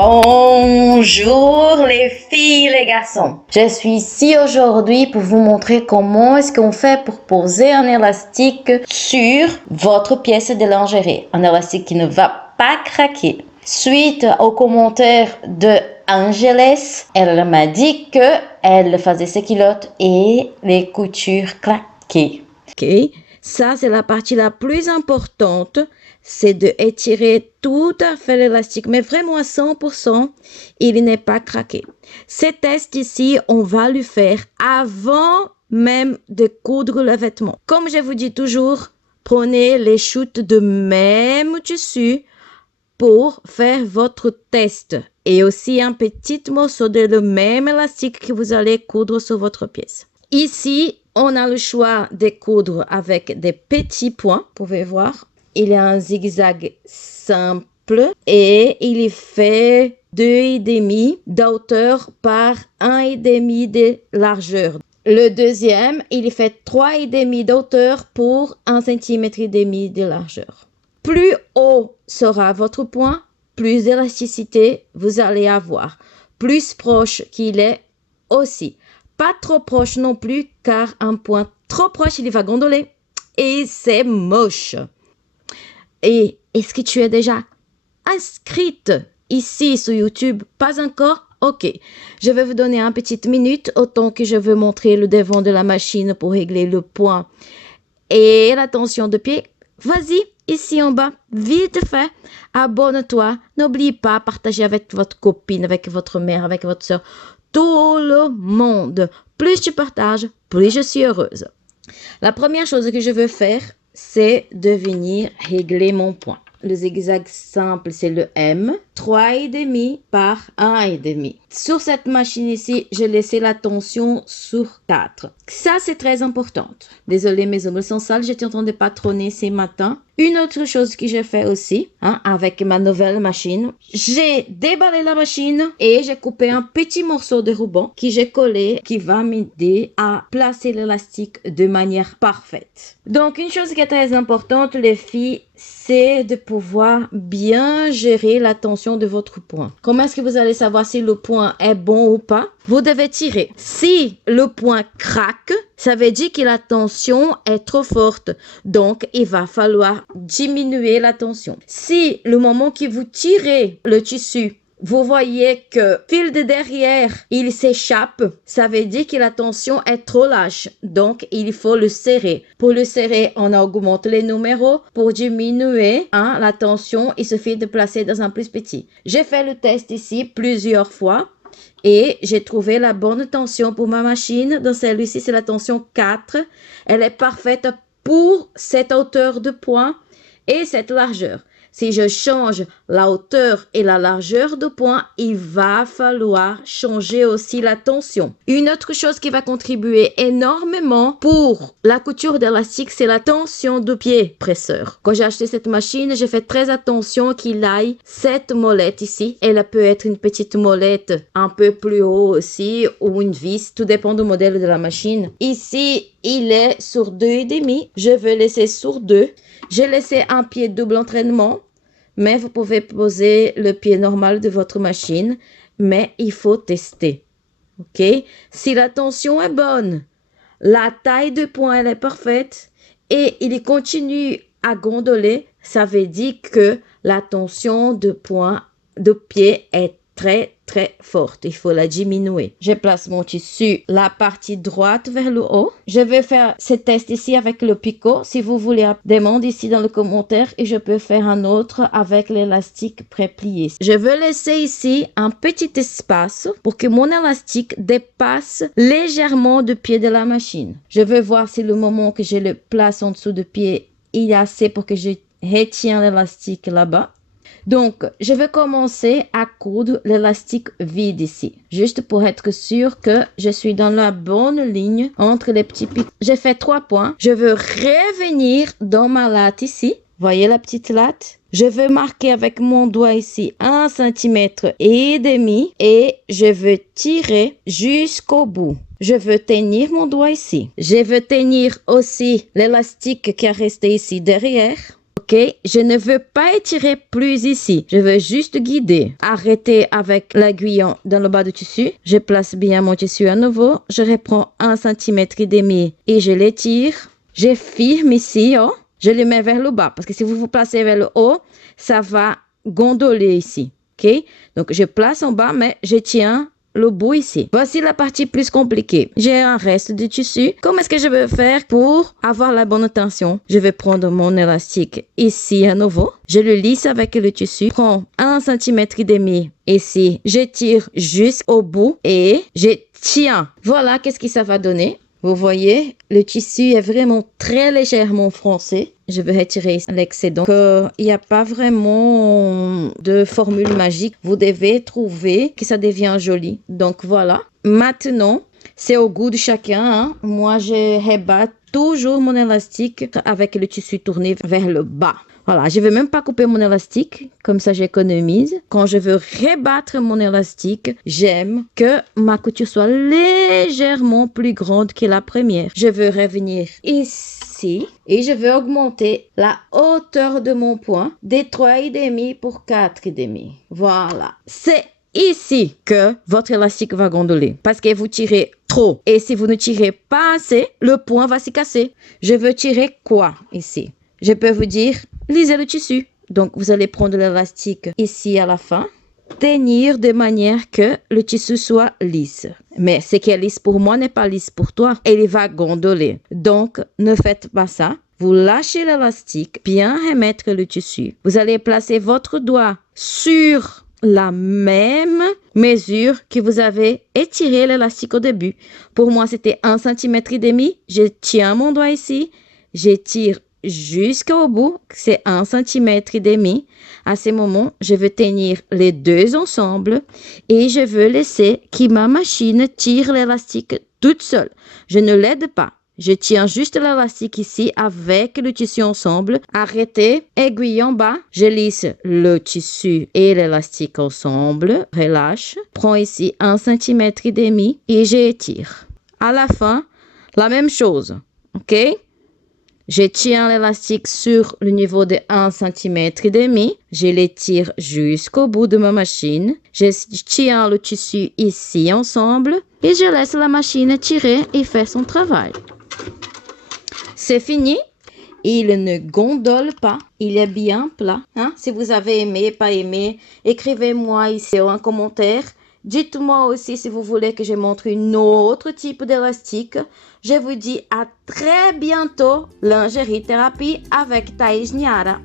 Bonjour les filles, les garçons. Je suis ici aujourd'hui pour vous montrer comment est-ce qu'on fait pour poser un élastique sur votre pièce de lingerie. Un élastique qui ne va pas craquer. Suite aux commentaires de Angeles, elle m'a dit que elle faisait ses culottes et les coutures claquaient. Ok, ça c'est la partie la plus importante. C'est de étirer tout à fait l'élastique, mais vraiment à 100%, il n'est pas craqué. Ce test ici, on va le faire avant même de coudre le vêtement. Comme je vous dis toujours, prenez les chutes de même tissu pour faire votre test et aussi un petit morceau de le même élastique que vous allez coudre sur votre pièce. Ici, on a le choix de coudre avec des petits points, vous pouvez voir. Il y a un zigzag simple et il fait 2,5 de par 1,5 de largeur. Le deuxième, il fait 3,5 de pour 1,5 cm de largeur. Plus haut sera votre point, plus d'élasticité vous allez avoir. Plus proche qu'il est aussi. Pas trop proche non plus, car un point trop proche, il va gondoler. Et c'est moche. Et est-ce que tu es déjà inscrite ici sur YouTube? Pas encore? Ok. Je vais vous donner une petite minute, autant que je veux montrer le devant de la machine pour régler le point et la tension de pied. Vas-y, ici en bas, vite fait, abonne-toi. N'oublie pas, partager avec votre copine, avec votre mère, avec votre soeur, tout le monde. Plus tu partages, plus je suis heureuse. La première chose que je veux faire, c'est de venir régler mon point. Le zigzag simple, c'est le M. 3,5 par 1,5. Sur cette machine ici, j'ai laissé la tension sur 4. Ça, c'est très important. Désolée, mes ongles sont sales. J'étais en train de patronner ce matin. Une autre chose que j'ai fait aussi, avec ma nouvelle machine, j'ai déballé la machine et j'ai coupé un petit morceau de ruban que j'ai collé, qui va m'aider à placer l'élastique de manière parfaite. Donc, une chose qui est très importante, les filles, c'est de pouvoir bien gérer la tension de votre point. Comment est-ce que vous allez savoir si le point est bon ou pas? Vous devez tirer. Si le point craque, ça veut dire que la tension est trop forte. Donc, il va falloir diminuer la tension. Si le moment que vous tirez le tissu, vous voyez que fil de derrière, il s'échappe, ça veut dire que la tension est trop lâche. Donc, il faut le serrer. Pour le serrer, on augmente les numéros. Pour diminuer la tension, il suffit de placer dans un plus petit. J'ai fait le test ici plusieurs fois et j'ai trouvé la bonne tension pour ma machine. Dans celle-ci, c'est la tension 4. Elle est parfaite pour cette hauteur de point et cette largeur. Si je change la hauteur et la largeur de point, il va falloir changer aussi la tension. Une autre chose qui va contribuer énormément pour la couture d'élastique, c'est la tension de pied presseur. Quand j'ai acheté cette machine, j'ai fait très attention qu'il aille cette molette ici. Elle peut être une petite molette un peu plus haut aussi ou une vis, tout dépend du modèle de la machine. Ici, il est sur 2,5. Je vais laisser sur 2. J'ai laissé un pied double entraînement, mais vous pouvez poser le pied normal de votre machine, mais il faut tester. Ok? Si la tension est bonne, la taille de point elle est parfaite et il continue à gondoler, ça veut dire que la tension de point de pied est très forte. Il faut la diminuer. Je place mon tissu la partie droite vers le haut. Je vais faire ce test ici avec le picot. Si vous voulez, demande ici dans le commentaire et je peux faire un autre avec l'élastique pré-plié. Je veux laisser ici un petit espace pour que mon élastique dépasse légèrement le pied de la machine. Je veux voir si le moment que je le place en dessous du pied, il y a assez pour que je retienne l'élastique là-bas. Donc, je vais commencer à coudre l'élastique vide ici, juste pour être sûr que je suis dans la bonne ligne entre les petits pics. J'ai fait 3 points. Je veux revenir dans ma latte ici. Voyez la petite latte? Je veux marquer avec mon doigt ici 1,5 cm et je veux tirer jusqu'au bout. Je veux tenir mon doigt ici. Je veux tenir aussi l'élastique qui est resté ici derrière. Ok, je ne veux pas étirer plus ici. Je veux juste guider. Arrêtez avec l'aiguillon dans le bas du tissu. Je place bien mon tissu à nouveau. Je reprends 1,5 cm et je l'étire. Je firme ici, oh. Je le mets vers le bas parce que si vous vous placez vers le haut, ça va gondoler ici. Ok, donc je place en bas, mais je tiens le bout ici. Voici la partie plus compliquée. J'ai un reste de tissu. Comment est-ce que je vais faire pour avoir la bonne tension? Je vais prendre mon élastique ici à nouveau. Je le lisse avec le tissu. Prends 1,5 cm ici. Je tire jusqu'au bout et je tiens. Voilà qu'est-ce que ça va donner. Vous voyez, le tissu est vraiment très légèrement froncé. Je vais retirer l'excédent. Il n'y a pas vraiment de formule magique. Vous devez trouver que ça devient joli. Donc voilà. Maintenant, c'est au goût de chacun. Hein. Moi, je rebats toujours mon élastique avec le tissu tourné vers le bas. Voilà, je ne vais même pas couper mon élastique, comme ça j'économise. Quand je veux rebattre mon élastique, j'aime que ma couture soit légèrement plus grande que la première. Je veux revenir ici et je veux augmenter la hauteur de mon point de 3,5 pour 4,5. Voilà, c'est ici que votre élastique va gondoler parce que vous tirez trop. Et si vous ne tirez pas assez, le point va se casser. Je veux tirer quoi ici? Je peux vous dire, lisez le tissu. Donc, vous allez prendre l'élastique ici à la fin, tenir de manière que le tissu soit lisse. Mais ce qui est lisse pour moi n'est pas lisse pour toi. Et il va gondoler. Donc, ne faites pas ça. Vous lâchez l'élastique, bien remettre le tissu. Vous allez placer votre doigt sur la même mesure que vous avez étiré l'élastique au début. Pour moi, c'était 1,5 cm. Je tiens mon doigt ici. J'étire jusqu'au bout, c'est 1,5 cm. À ce moment, je veux tenir les deux ensemble et je veux laisser que ma machine tire l'élastique toute seule. Je ne l'aide pas. Je tiens juste l'élastique ici avec le tissu ensemble. Arrêtez, aiguille en bas. Je lisse le tissu et l'élastique ensemble. Relâche. Prends ici 1,5 cm et j'étire. À la fin, la même chose. OK? Je tiens l'élastique sur le niveau de 1,5 cm. Je l'étire jusqu'au bout de ma machine. Je tiens le tissu ici ensemble et je laisse la machine tirer et faire son travail. C'est fini. Il ne gondole pas. Il est bien plat. Hein? Si vous avez aimé, pas aimé, écrivez-moi ici en commentaire. Dites-moi aussi si vous voulez que je montre un autre type d'élastique. Je vous dis à très bientôt. Lingerie Thérapie avec Thaïs Niara.